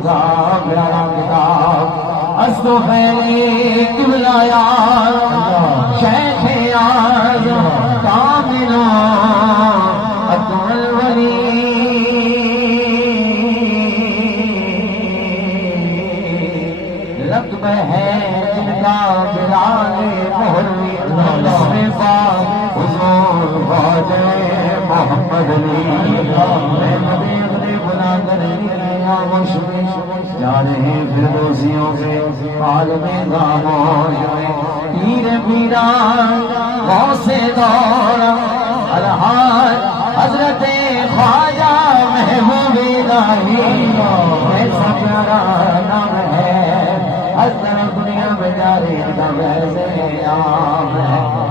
کتاب پیارا کتاب استو خیری قبلہ یار شیخ یار کاملہ اتم الولی رقب ہے جن کا بلال محروی اسم پاک حضور خواجہ محمد علی میں نبی اپنے بنا کر یا مشمی جانے فردوسیوں کے عالم خاموش میں پیر پیران غوث دور الحاج حضرت خواجہ محبوب الہی ایسا پیارا نام ہے ہر طرف دنیا میں جاری کا ویسے